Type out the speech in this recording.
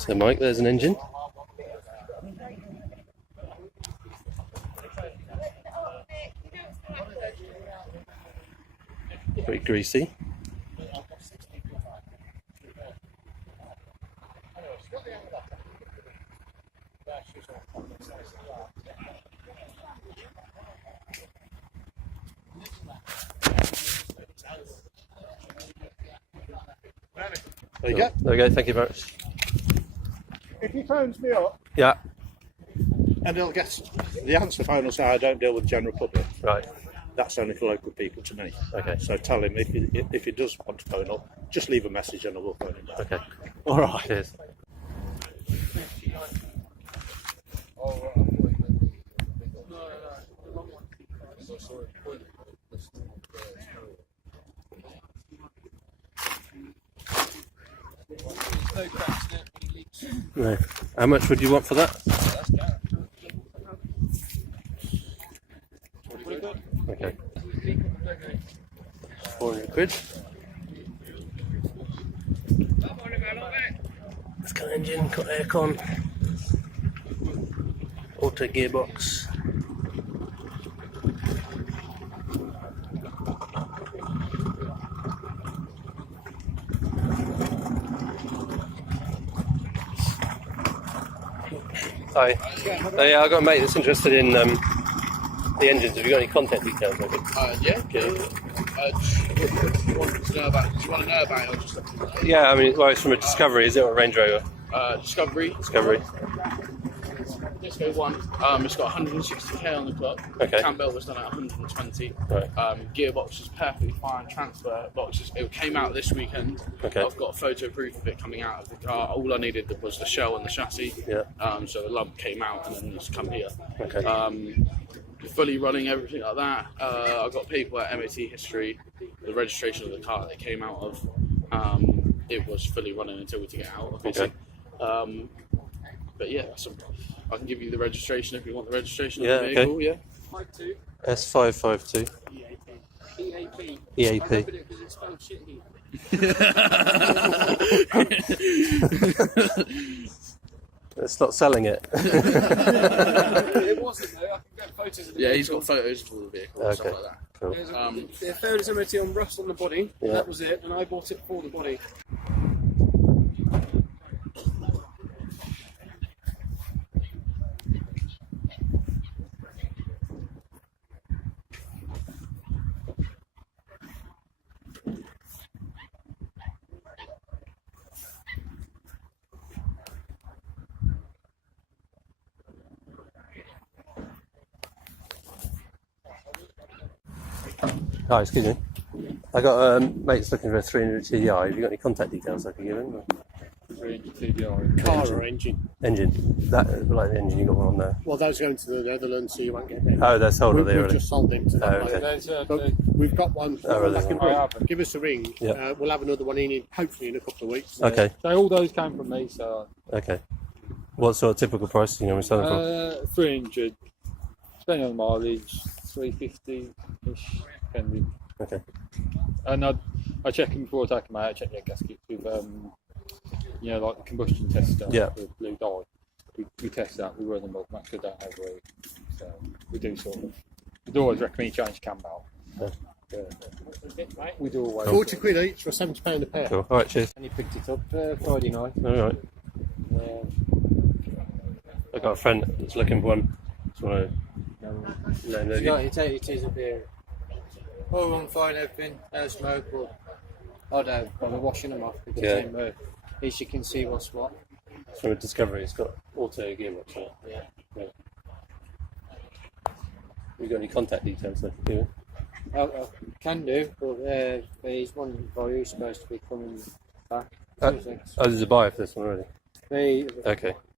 So Mike, there's an engine. Pretty greasy. There you go. There we go, thank you very much. If he phones me up, Yeah, and he'll get the answer phone will say, I don't deal with the general public. right. That's only for local people to me. Okay. So tell him if he does want to phone up, just leave a message and I will phone him back. Okay. All right. Cheers. No. How much would you want for that? Okay. 400 quid. It's got an engine, got aircon, auto gearbox. Hi. Yeah, I've got a mate that's interested in the engines. Have you got any contact details? Maybe? Yeah. Do you want to know about it or just Yeah, I mean, well, it's from a Discovery, is it, or a Range Rover? Discovery? Discovery. Disco 1. It's got 160k on the clock. Okay. Cam belt was done at 120. Right. Gearbox is perfectly fine. Transfer boxes. It came out this weekend. Okay. I've got a photo proof of it coming out of the car. All I needed was the shell and the chassis. Yeah. So the lump came out and then it's come here. Okay. Fully running, everything like that. I've got people at MOT history. The registration of the car that it came out of. It was fully running until we took it out, obviously. Okay. But yeah, I can give you the registration if you want the registration Yeah, of the vehicle. okay. Yeah. S552. EAP. Let's stop selling it. It wasn't though. I can get photos of the Yeah, he's got photos of all the vehicles and stuff like that. Cool. They failed his MOT on rust on the body, Yeah. and that was it, and I bought it for the body. Hi, excuse me. I got mates looking for a 300 TDI. Have you got any contact details I can give him? 300 TDI. Car or engine? Engine. That, like the engine, you got one on there. Well, those are going to the Netherlands, so you won't get them. Oh, they're sold, are they We've already? just sold them to them. Oh, okay. But we've got one. Oh, really? Back in Britain. Give us a ring. Yeah. We'll have another one in, hopefully in a couple of weeks. Okay. So all those came from me, so Okay. What sort of typical price are you going to be selling for? 300, depending on the mileage, 350-ish, depending. Okay. And I check them before I take them out, I check their gaskets with, like the combustion tester, Yeah. the blue dye. We test that, we run them up, make sure they don't overheat. So we do sort of, we'd always recommend you change cam belt. Right. We do always. 40 quid each for £70 a pair. Cool. All right, cheers. And he picked it up Friday night. All right. I've got a friend that's looking for one. Just want to let him know. It is a beer. All on fine, everything. No smoke, but I don't bother washing them off because Yeah. then, at least you can see what's what. It's from a Discovery. It's got auto gearbox on it. Yeah. You got any contact details I can give him? I can do, but there's one guy who's supposed to be coming back. Oh, there's a buyer for this one already. They, Okay.